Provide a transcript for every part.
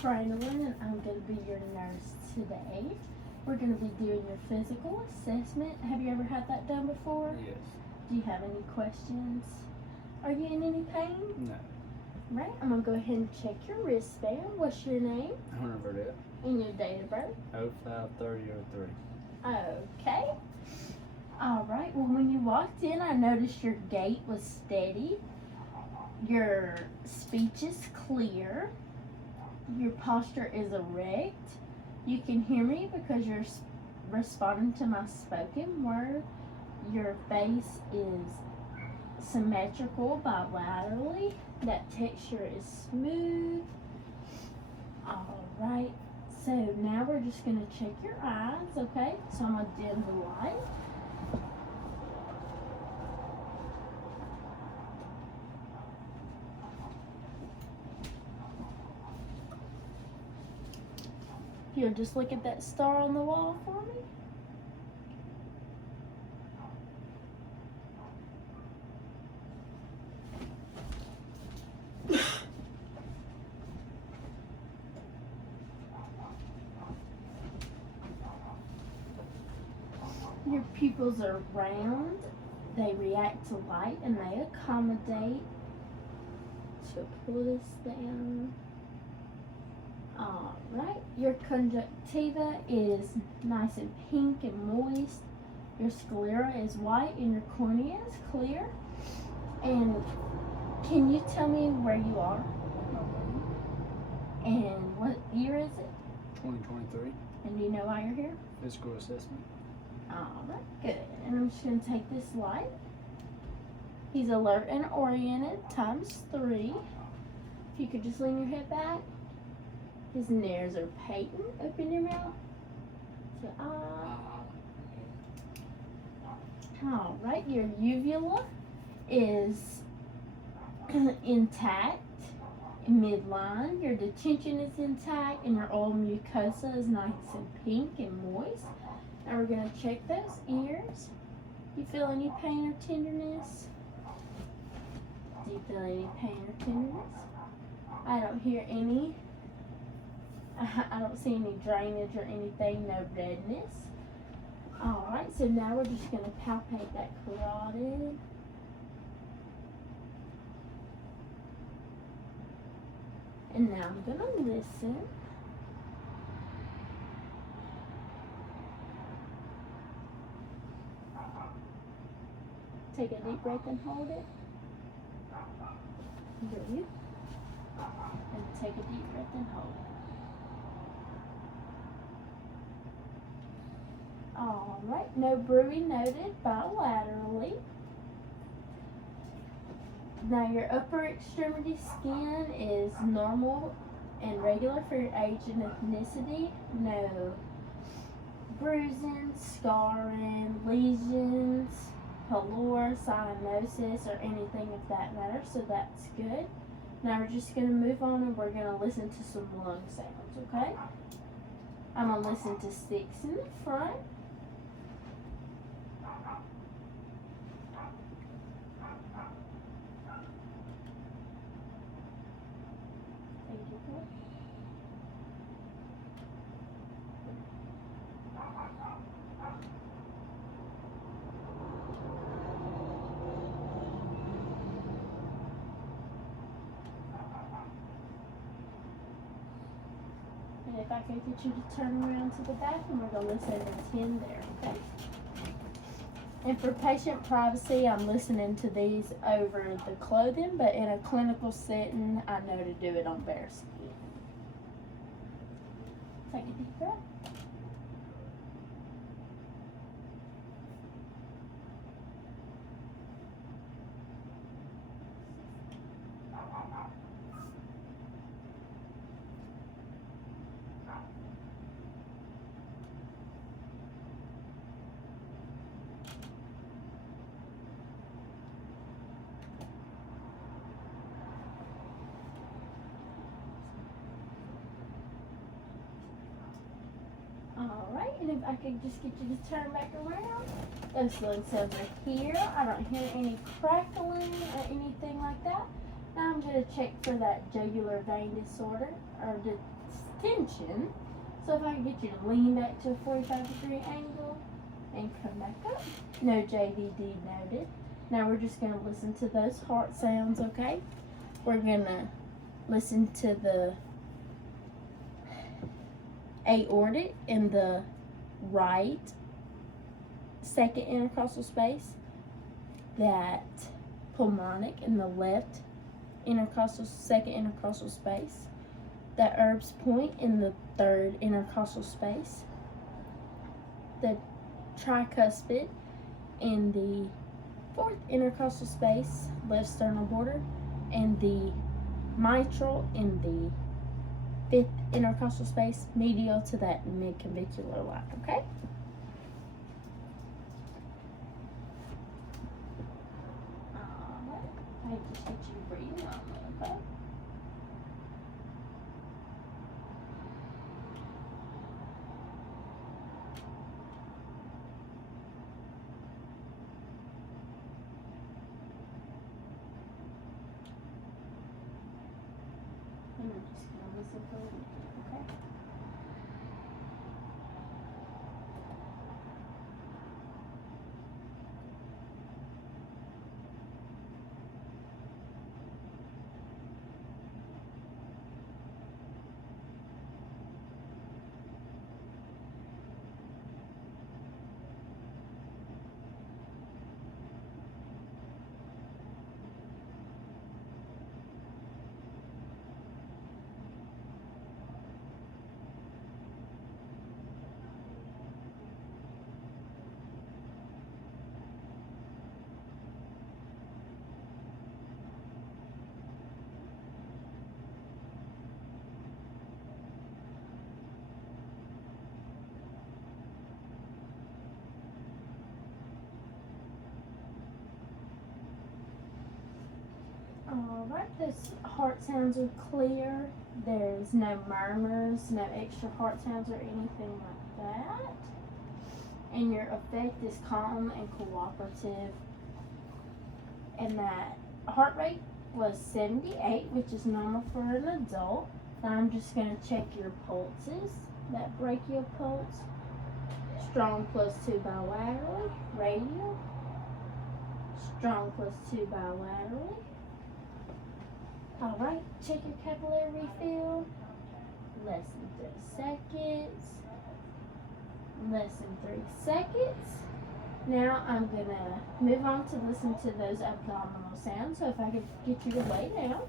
Franklin, and I'm going to be your nurse today. We're going to be doing your physical assessment. Have you ever had that done before? Yes. Do you have any questions? Are you in any pain? No. Right, I'm going to go ahead and check your wristband. What's your name? Hunter Burdett. And your date of birth? 05/30/03. Okay. Alright, well when you walked in, I noticed your gait was steady. Your speech is clear. Your posture is erect. You can hear me because you're responding to my spoken word. Your face is symmetrical bilaterally. That texture is smooth. Alright, so now we're just going to check your eyes, okay? So I'm going to dim the light. If you'll just look at that star on the wall for me. Your pupils are round, they react to light, and they accommodate. So pull this down. Alright, your conjunctiva is nice and pink and moist. Your sclera is white and your cornea is clear. And can you tell me where you are? And what year is it? 2023. And do you know why you're here? Physical assessment. Alright, good. And I'm just going to take this light. He's alert and oriented ×3. If you could just lean your head back. His nares are patent. Open your mouth. So, Alright, your uvula is intact, midline. Your detention is intact, and your oral mucosa is nice and pink and moist. Now we're going to check those ears. You feel any pain or tenderness? Do you feel any pain or tenderness? I don't hear any. I don't see any drainage or anything, no redness. Alright, so now we're just going to palpate that carotid. And now I'm going to listen. Take a deep breath and hold it. Breathe. And take a deep breath and hold it. Alright, no bruising noted bilaterally. Now your upper extremity skin is normal and regular for your age and ethnicity. No bruising, scarring, lesions, pallor, cyanosis, or anything of that matter, so that's good. Now we're just going to move on and we're going to listen to some lung sounds, okay? I'm going to listen to 6 in the front. And if I could get you to turn around to the back, and we're going to listen to 10 there, okay? And for patient privacy, I'm listening to these over the clothing, but in a clinical setting, I know to do it on bare skin. Take a deep breath. Alright, and if I could just get you to turn back around. Those lung cells are here. I don't hear any crackling or anything like that. Now I'm going to check for that jugular vein disorder or tension. So if I could get you to lean back to a 45-degree angle and come back up. No JVD noted. Now we're just going to listen to those heart sounds, okay? We're going to listen to the aortic in the right second intercostal space, that pulmonic in the left second intercostal space, that Erb's point in the third intercostal space, the tricuspid in the fourth intercostal space, left sternal border, and the mitral in the fifth intercostal space, medial to that midclavicular line, okay? I just get you breathing on that, okay? And I'm just gonna listen for a minute, okay? Alright, those heart sounds are clear. There's no murmurs, no extra heart sounds or anything like that. And your effect is calm and cooperative. And that heart rate was 78, which is normal for an adult. Now I'm just going to check your pulses. That brachial pulse, strong +2 bilaterally, radial, strong +2 bilaterally. Alright, check your capillary refill. Less than 30 seconds. Less than 3 seconds. Now I'm going to move on to listen to those abdominal sounds. So if I could get you to lay down.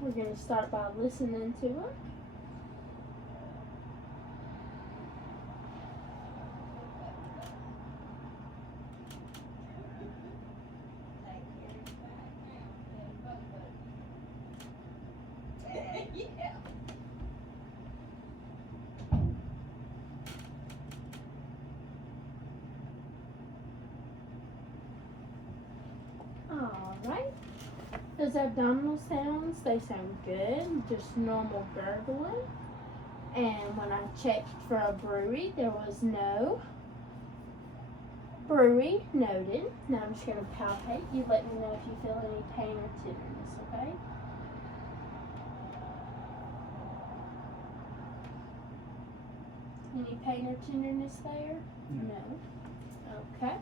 We're going to start by listening to them. Alright, those abdominal sounds, they sound good, just normal gurgling. And when I checked for a bruit, there was no bruit noted. Now I'm just going to palpate. You let me know if you feel any pain or tenderness, okay? Any pain or tenderness there? No. Okay.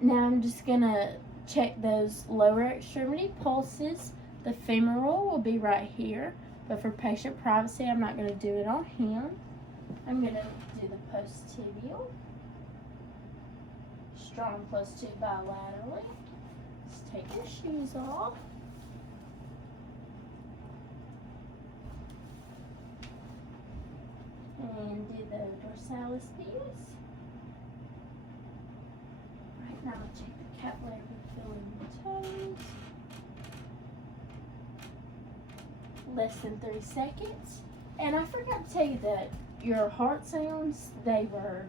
Now I'm just going to check those lower extremity pulses. The femoral will be right here, but for patient privacy, I'm not going to do it on him. I'm going to do the post-tibial. Strong +2 bilaterally. Just take your shoes off. And do the dorsalis piece. Right now, I'll check the capillary refill in the toes. Less than 3 seconds. And I forgot to tell you that your heart sounds, they were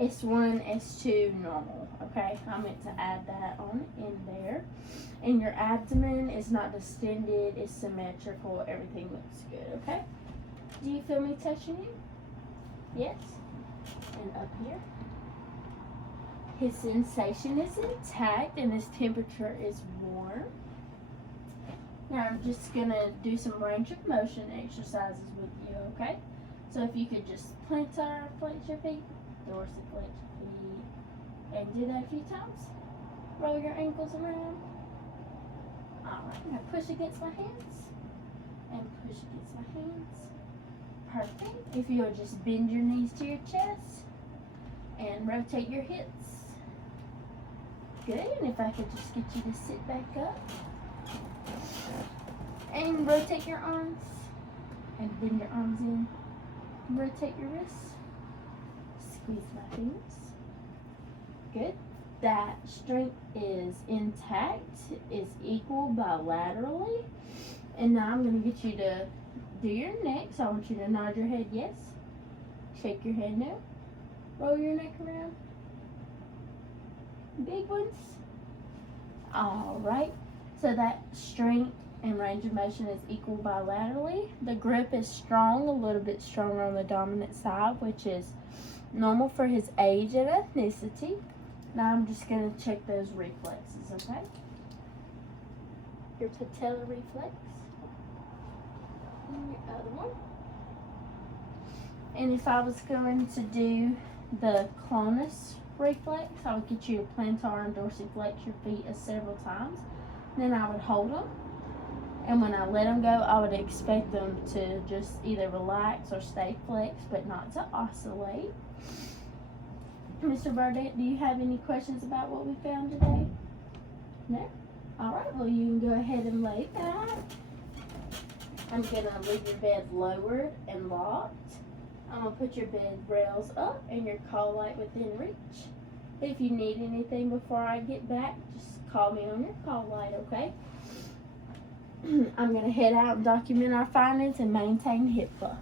S1, S2 normal, okay? I meant to add that on in there. And your abdomen is not distended, it's symmetrical, everything looks good, okay? Do you feel me touching you? Yes. And up here. His sensation is intact and his temperature is warm. Now I'm just gonna do some range of motion exercises with you, okay? So if you could just plantar flex your feet, dorsiflex your feet, and do that a few times. Roll your ankles around. Alright, now push against my hands. And push against my hands. Perfect. If you'll just bend your knees to your chest and rotate your hips. Good. And if I could just get you to sit back up and rotate your arms and bend your arms in. Rotate your wrists. Squeeze my fingers. Good. That strength is intact. It's equal bilaterally. And now I'm going to get you to do your neck. So I want you to nod your head yes. Shake your head no. Roll your neck around. Big ones. Alright. So that strength and range of motion is equal bilaterally. The grip is strong, a little bit stronger on the dominant side, which is normal for his age and ethnicity. Now I'm just going to check those reflexes, okay? Your patella reflex. And your other one. And if I was going to do the clonus reflex, I would get you to plantar and dorsiflex your feet several times. Then I would hold them. And when I let them go, I would expect them to just either relax or stay flexed, but not to oscillate. Mr. Burdett, do you have any questions about what we found today? No? Alright, well you can go ahead and lay back. I'm going to leave your bed lowered and locked. I'm going to put your bed rails up and your call light within reach. If you need anything before I get back, just call me on your call light, okay? I'm going to head out and document our findings and maintain HIPAA.